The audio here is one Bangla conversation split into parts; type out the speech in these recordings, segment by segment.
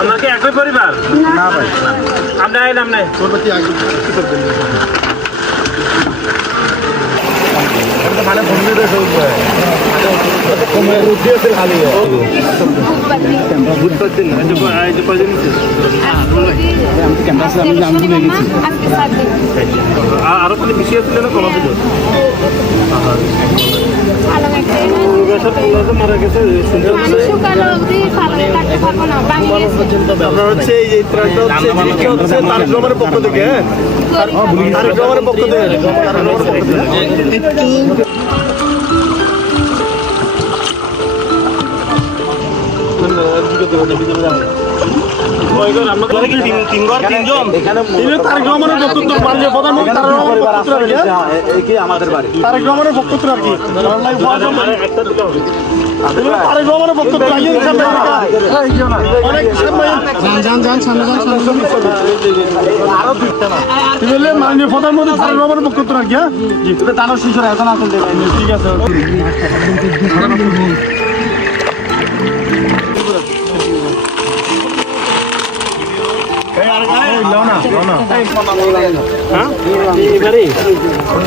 আপনাকে একই পরিবার না ভাই আপনার নাম নাই মানে বন্ধুদের আরো কোনো বিষয় ছিল না কোনো মারা গেছে হচ্ছে এই তার পক্ষ থেকে পক্ষ থেকে আমাদের বাড়ি তারেক রহমানের বক্তব্য আর কি মাননীয় প্রধানমন্ত্রী তারেক রহমানের বক্তব্য আর কি দানব শিশুরা এখন আসেন ঠিক আছে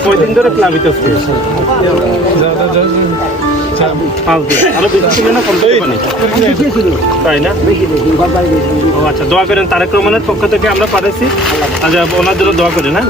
কয়দিন ধরে প্লাবিত আরো বেশি ছিল না কম তাই না ও আচ্ছা দোয়া করেন তারেক রহমানের পক্ষ থেকে আমরা পাঠাচ্ছি আচ্ছা ওনার জন্য দোয়া করেন হ্যাঁ